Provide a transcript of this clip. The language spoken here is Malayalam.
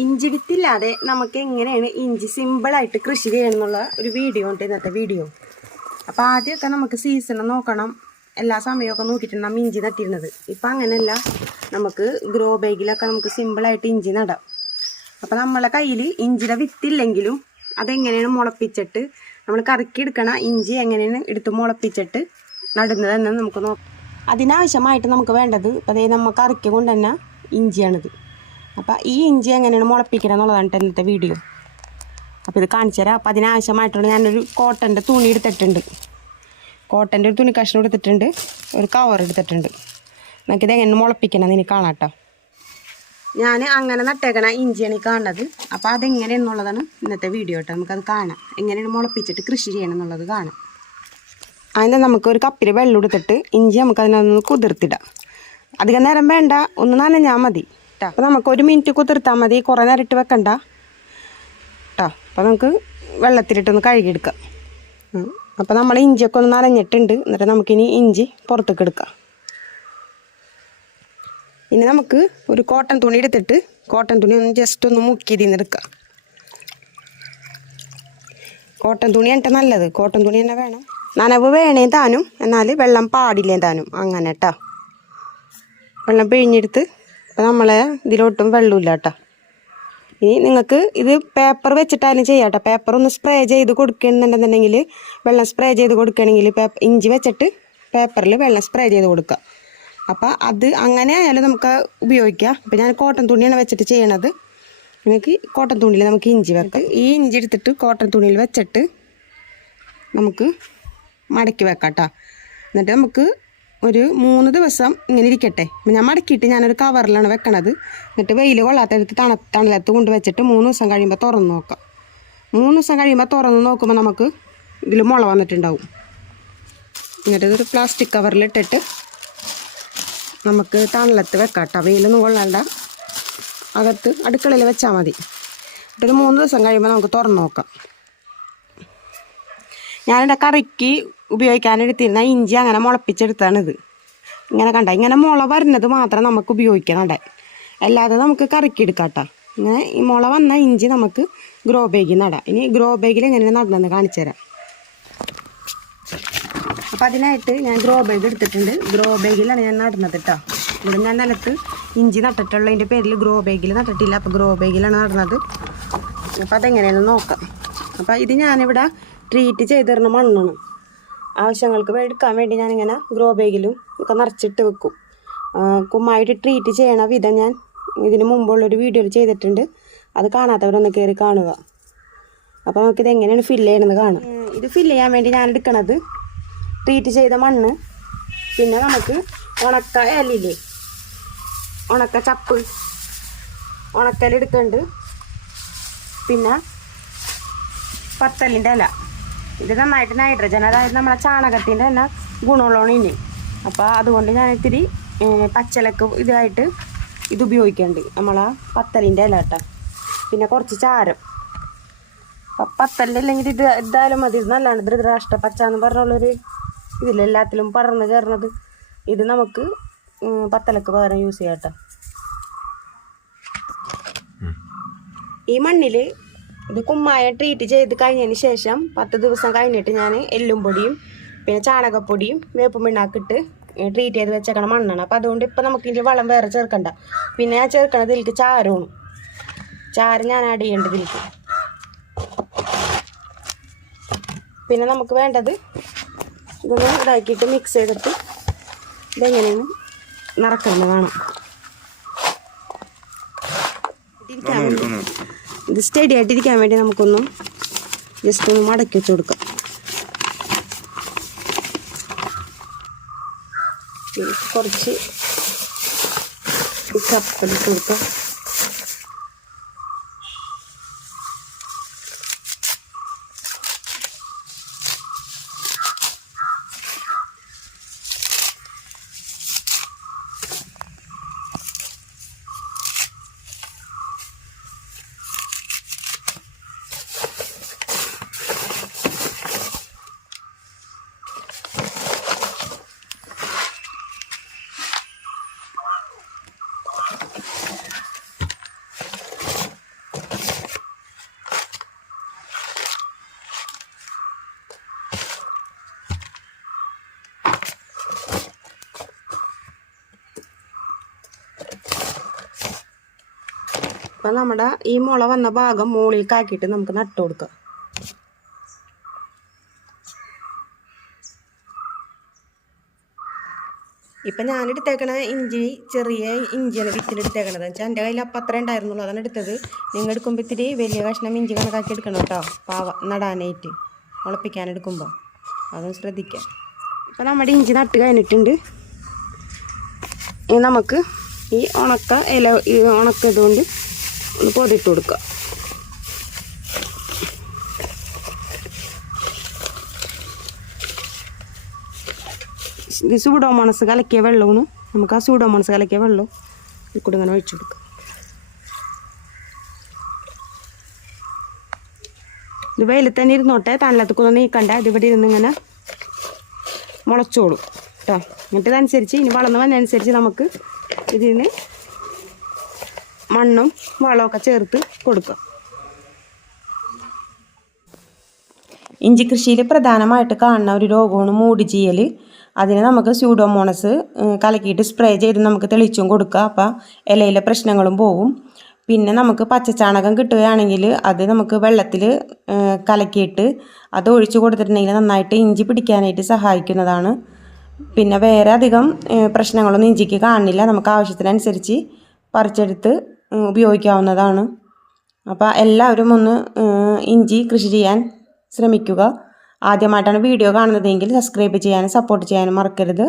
ഇഞ്ചി വിത്തില്ലാതെ നമുക്ക് എങ്ങനെയാണ് ഇഞ്ചി സിമ്പിളായിട്ട് കൃഷി ചെയ്യണമെന്നുള്ള ഒരു വീഡിയോ ഉണ്ട് ഇന്നത്തെ വീഡിയോ അപ്പോൾ ആദ്യമൊക്കെ നമുക്ക് സീസൺ നോക്കണം. എല്ലാ സമയമൊക്കെ നോക്കിയിട്ടാണ് നമ്മൾ ഇഞ്ചി നട്ടിരുന്നത്. ഇപ്പം അങ്ങനെയല്ല. നമുക്ക് ഗ്രോ ബാഗിലൊക്കെ നമുക്ക് സിമ്പിളായിട്ട് ഇഞ്ചി നടാം. അപ്പോൾ നമ്മളെ കയ്യിൽ ഇഞ്ചിയുടെ വിത്തില്ലെങ്കിലും അതെങ്ങനെയാണ് മുളപ്പിച്ചിട്ട് നമ്മൾ കറക്കി എടുക്കണ ഇഞ്ചി എങ്ങനെയാണ് എടുത്ത് മുളപ്പിച്ചിട്ട് നടുന്നതെന്ന് നമുക്ക് നോക്കാം. അതിനാവശ്യമായിട്ട് നമുക്ക് വേണ്ടത് അതേ നമ്മൾ കറക്കി കൊണ്ട് തന്നെ ഇഞ്ചിയാണിത്. അപ്പോൾ ഈ ഇഞ്ചി എങ്ങനെയാണ് മുളപ്പിക്കണം എന്നുള്ളതാണ് കേട്ടോ ഇന്നത്തെ വീഡിയോ അപ്പോൾ ഇത് കാണിച്ചു തരാം. അപ്പോൾ അതിനാവശ്യമായിട്ടുള്ള ഞാനൊരു കോട്ടന്റെ തുണി എടുത്തിട്ടുണ്ട്. കോട്ടന്റെ ഒരു തുണി കഷ്ണം എടുത്തിട്ടുണ്ട്. ഒരു കവർ എടുത്തിട്ടുണ്ട്. നമുക്കിത് എങ്ങനെ മുളപ്പിക്കണം എന്ന് എനിക്ക് കാണാം കേട്ടോ ഞാൻ അങ്ങനെ നട്ടേക്കണ ഇഞ്ചിയാണ് ഈ കാണുന്നത്. അപ്പോൾ അതെങ്ങനെയെന്നുള്ളതാണ് ഇന്നത്തെ വീഡിയോ കേട്ടോ നമുക്കത് കാണാം. എങ്ങനെയാണ് മുളപ്പിച്ചിട്ട് കൃഷി ചെയ്യണം എന്നുള്ളത് കാണാം. അതിന് നമുക്ക് ഒരു കപ്പിൽ വെള്ളം എടുത്തിട്ട് ഇഞ്ചി നമുക്ക് അതിനകത്ത് കുതിർത്തിടാം. അധികം നേരം വേണ്ട. ഒന്ന് നനഞ്ഞാൽ മതി. കേട്ടോ. അപ്പോൾ നമുക്ക് ഒരു മിനിറ്റ് കുതിർത്താൽ മതി. കുറേ നേരം ഇട്ട് വെക്കണ്ട. കേട്ടോ. അപ്പോൾ നമുക്ക് വെള്ളത്തിലിട്ടൊന്ന് കഴുകിയെടുക്കാം. അപ്പം അപ്പോൾ നമ്മൾ ഇഞ്ചിയൊക്കെ ഒന്ന് നനഞ്ഞിട്ടുണ്ട്. എന്നിട്ട് നമുക്കിനി ഇഞ്ചി പുറത്തേക്ക് എടുക്കാം. ഇനി നമുക്ക് ഒരു കോട്ടൺ തുണി എടുത്തിട്ട് കോട്ടൺ തുണി ഒന്ന് ജസ്റ്റ് ഒന്ന് മുക്കി ഇതിൽ എടുക്കാം. കോട്ടൺ തുണി എന്നിട്ട് നല്ലത്. കോട്ടൺ തുണി തന്നെ വേണം. നനവ് വേണേ താനും. എന്നാൽ വെള്ളം പാടില്ലേ താനും. അങ്ങനെ കേട്ടോ. വെള്ളം പിഴിഞ്ഞെടുത്ത് ഇപ്പം നമ്മളെ ഇതിലൊട്ടും വെള്ളമില്ല കേട്ടോ ഇനി നിങ്ങൾക്ക് ഇത് പേപ്പർ വെച്ചിട്ടായാലും ചെയ്യാം കേട്ടോ പേപ്പർ ഒന്ന് സ്പ്രേ ചെയ്ത് കൊടുക്കണമെന്നുണ്ടെന്നുണ്ടെങ്കിൽ വെള്ളം സ്പ്രേ ചെയ്ത് കൊടുക്കുകയാണെങ്കിൽ പേപ്പർ ഇഞ്ചി വെച്ചിട്ട് പേപ്പറിൽ വെള്ളം സ്പ്രേ ചെയ്ത് കൊടുക്കുക. അപ്പോൾ അത് അങ്ങനെ ആയാലും നമുക്ക് ഉപയോഗിക്കാം. ഇപ്പം ഞാൻ കോട്ടൺ തുണിയാണ് വെച്ചിട്ട് ചെയ്യണത്. നിങ്ങൾക്ക് കോട്ടൺ തുണിയിൽ നമുക്ക് ഇഞ്ചി വെക്കാം. ഈ ഇഞ്ചി എടുത്തിട്ട് കോട്ടൺ തുണിയിൽ വെച്ചിട്ട് നമുക്ക് മടക്കി വെക്കാം കേട്ടോ എന്നിട്ട് നമുക്ക് ഒരു മൂന്ന് ദിവസം ഇങ്ങനെ ഇരിക്കട്ടെ. ഞാൻ മടക്കിയിട്ട് ഞാനൊരു കവറിലാണ് വെക്കണത്. എന്നിട്ട് വെയിൽ കൊള്ളാത്തടുത്ത് തണ തണലത്ത് കൊണ്ട് വെച്ചിട്ട് മൂന്ന് ദിവസം കഴിയുമ്പോൾ തുറന്ന് നോക്കാം. മൂന്ന് ദിവസം കഴിയുമ്പോൾ തുറന്ന് നോക്കുമ്പോൾ നമുക്ക് ഇതിൽ മുള വന്നിട്ടുണ്ടാവും. എന്നിട്ട് ഇതൊരു പ്ലാസ്റ്റിക് കവറിലിട്ടിട്ട് നമുക്ക് തണലത്ത് വെക്കാം കേട്ടോ വെയിലൊന്നും കൊള്ളണ്ട. അകത്ത് അടുക്കളയിൽ വെച്ചാൽ മതി. എന്നിട്ടൊരു മൂന്ന് ദിവസം കഴിയുമ്പോൾ നമുക്ക് തുറന്ന് നോക്കാം. ഞാനെന്റെ കറിക്ക് ഉപയോഗിക്കാൻ എടുത്തിരുന്ന ഇഞ്ചി അങ്ങനെ മുളപ്പിച്ചെടുത്താണിത്. ഇങ്ങനെ കണ്ട? ഇങ്ങനെ മുള വരുന്നത് മാത്രം നമുക്ക് ഉപയോഗിക്കണണ്ടേ അല്ലാതെ നമുക്ക് കറിക്ക് എടുക്കാം കേട്ടോ ഇങ്ങനെ ഈ മുള വന്ന ഇഞ്ചി നമുക്ക് ഗ്രോ ബാഗിൽ നടാം. ഇനി ഗ്രോ ബാഗിൽ എങ്ങനെയാണ് നടന്നെന്ന് കാണിച്ചു തരാം. അപ്പം അതിനായിട്ട് ഞാൻ ഗ്രോ ബാഗ് എടുത്തിട്ടുണ്ട്. ഗ്രോ ബാഗിലാണ് ഞാൻ നടന്നത് കേട്ടോ ഇവിടെ ഞാൻ നിലത്ത് ഇഞ്ചി നട്ടിട്ടുള്ളതിന്റെ പേരിൽ ഗ്രോ ബാഗിൽ നട്ടിട്ടില്ല. അപ്പോൾ ഗ്രോ ബാഗിലാണ് നടന്നത്. അപ്പോൾ അതെങ്ങനെയാണെന്ന് നോക്കാം. അപ്പോൾ ഇത് ഞാനിവിടെ ട്രീറ്റ് ചെയ്തിരുന്ന മണ്ണാണ്. ആവശ്യങ്ങൾക്ക് എടുക്കാൻ വേണ്ടി ഞാനിങ്ങനെ ഗ്രോ ബാഗിലും ഒക്കെ നിറച്ചിട്ട് വെക്കും. കുമ്മായിട്ട് ട്രീറ്റ് ചെയ്യണ വിധം ഞാൻ ഇതിന് മുമ്പുള്ളൊരു വീഡിയോയിൽ ചെയ്തിട്ടുണ്ട്. അത് കാണാത്തവരൊന്ന് കയറി കാണുക. അപ്പോൾ നമുക്കിത് എങ്ങനെയാണ് ഫില്ല് ചെയ്യണമെന്ന് കാണാം. ഇത് ഫില്ല് ചെയ്യാൻ വേണ്ടി ഞാൻ എടുക്കണത് ട്രീറ്റ് ചെയ്ത മണ്ണ് പിന്നെ നമുക്ക് ഉണക്ക ഇലയില്ലേ? ഉണക്ക ചപ്പ്. ഉണക്കൽ എടുക്കുന്നുണ്ട് പിന്നെ പത്തലിന്റെ ഇല. ഇത് നന്നായിട്ട് നൈട്രജൻ അതായത് നമ്മളെ ചാണകത്തിന്റെ തന്നെ ഗുണമുള്ളതാണ് ഇനി. അപ്പോൾ അതുകൊണ്ട് ഞാൻ ഇത്തിരി പച്ചലക്ക് ഇതായിട്ട് ഇത് ഉപയോഗിക്കുന്നുണ്ട് നമ്മളെ പത്തലിന്റെ ഇല കേട്ടോ. പിന്നെ കുറച്ച് ചാരം. അല്ലെങ്കിൽ ഇത് ഇതായാലും മതി. ഇത് നല്ലതാണ്. ധൃതരാഷ്ട്ര പച്ച എന്ന് പറഞ്ഞുള്ളൊരു ഇതിലെല്ലാത്തിലും പറഞ്ഞു ചേർന്നത്. ഇത് നമുക്ക് പത്തലക്ക് പകരം യൂസ് ചെയ്യാം കേട്ടോ. ഈ മണ്ണിൽ ഇത് കുമ്മായ ട്രീറ്റ് ചെയ്ത് കഴിഞ്ഞതിന് ശേഷം പത്ത് ദിവസം കഴിഞ്ഞിട്ട് ഞാൻ എല്ലും പൊടിയും പിന്നെ ചാണകപ്പൊടിയും വേപ്പും പിണ്ണാക്കിട്ട് ട്രീറ്റ് ചെയ്ത് വെച്ചേക്കണ മണ്ണാണ്. അപ്പോൾ അതുകൊണ്ട് ഇപ്പം നമുക്ക് ഇതിൽ വളം വേറെ ചേർക്കണ്ട. പിന്നെ ഞാൻ ചേർക്കണത് ഇതിലേക്ക് ചാരമാണ് ചാരം ഞാൻ ആഡ് ചെയ്യേണ്ടത് ഇതിലേക്ക് പിന്നെ നമുക്ക് വേണ്ടത് ഇതൊന്ന് ഇതാക്കിയിട്ട് മിക്സ് ചെയ്തിട്ട് ഇതെങ്ങനെയാണ് നിറക്കുന്നത് കാണാം ഇത് സ്റ്റഡി ആയിട്ടിരിക്കാൻ വേണ്ടി നമുക്കൊന്ന് ജസ്റ്റ് ഒന്ന് മടക്കി വെച്ച് കൊടുക്കാം. കുറച്ച് ഈ കപ്പലിട്ട് കൊടുക്കാം. അപ്പം നമ്മുടെ ഈ മുള വന്ന ഭാഗം മുകളിലേക്കാക്കിയിട്ട് നമുക്ക് നട്ടു കൊടുക്കാം ഇപ്പം ഞാനെടുത്തേക്കണ ഇഞ്ചി ചെറിയ ഇഞ്ചിയാണ് വിത്തിലെടുത്തേക്കണത് വെച്ചാൽ എന്റെ കയ്യിൽ അപ്പം അത്ര ഉണ്ടായിരുന്നുള്ളൂ. അതാണ് എടുത്തത്. നിങ്ങൾ എടുക്കുമ്പോൾ ഇത്തിരി വലിയ കഷ്ണം ഇഞ്ചി കണക്കാക്കി എടുക്കണം കേട്ടോ. പാവ നടാനായിട്ട്. മുളപ്പിക്കാൻ എടുക്കുമ്പോൾ അതും ശ്രദ്ധിക്കാം. ഇപ്പം നമ്മുടെ ഇഞ്ചി നട്ട് കഴിഞ്ഞിട്ടുണ്ട്. ഇനി നമുക്ക് ഈ ഉണക്ക ഇല ഈ ഉണക്ക ഇതുകൊണ്ട് ഒന്ന് പൊതിട്ട് കൊടുക്കുക സൂഡോമോണസ് കലക്കിയ വെള്ളമാണ് നമുക്ക് ആ സൂഡോമോണസ് കലക്കിയ വെള്ളം ഇതിൽ കൂടെ ഇങ്ങനെ ഒഴിച്ചു കൊടുക്കുക ഇത് വെയിലത്ത് തന്നെ ഇരുന്നോട്ടെ. തണലത്തേക്കൊന്നും നീക്കണ്ട? ഇതിവിടെ ഇരുന്ന് ഇങ്ങനെ മുളച്ചോളും കേട്ടോ. എന്നിട്ട് ഇതനുസരിച്ച് ഇനി വളർന്ന് വന്നതനുസരിച്ച് നമുക്ക് ഇതിന് മണ്ണും വളമൊക്കെ ചേർത്ത് കൊടുക്കാം. ഇഞ്ചി കൃഷിയിൽ പ്രധാനമായിട്ട് കാണുന്ന ഒരു രോഗമാണ് മൂടി ചീയൽ അതിന് നമുക്ക് സ്യൂഡോമോണസ് കലക്കിയിട്ട് സ്പ്രേ ചെയ്ത് നമുക്ക് തെളിച്ചും കൊടുക്കുക. അപ്പോൾ ഇലയിലെ പ്രശ്നങ്ങളും പോവും. പിന്നെ നമുക്ക് പച്ചച്ചാണകം കിട്ടുകയാണെങ്കിൽ അത് നമുക്ക് വെള്ളത്തിൽ കലക്കിയിട്ട് അത് ഒഴിച്ചു കൊടുത്തിട്ടുണ്ടെങ്കിൽ നന്നായിട്ട് ഇഞ്ചി പിടിക്കാനായിട്ട് സഹായിക്കുന്നതാണ്. പിന്നെ വേറെ അധികം പ്രശ്നങ്ങളൊന്നും ഇഞ്ചിക്ക് കാണില്ല. നമുക്ക് ആവശ്യത്തിനനുസരിച്ച് പറിച്ചെടുത്ത് ഉപയോഗിക്കാവുന്നതാണ്. അപ്പോൾ എല്ലാവരും ഒന്ന് ഇഞ്ചി കൃഷി ചെയ്യാൻ ശ്രമിക്കുക. ആദ്യമായിട്ടാണ് വീഡിയോ കാണുന്നതെങ്കിൽ സബ്സ്ക്രൈബ് ചെയ്യാനും സപ്പോർട്ട് ചെയ്യാനും മറക്കരുത്.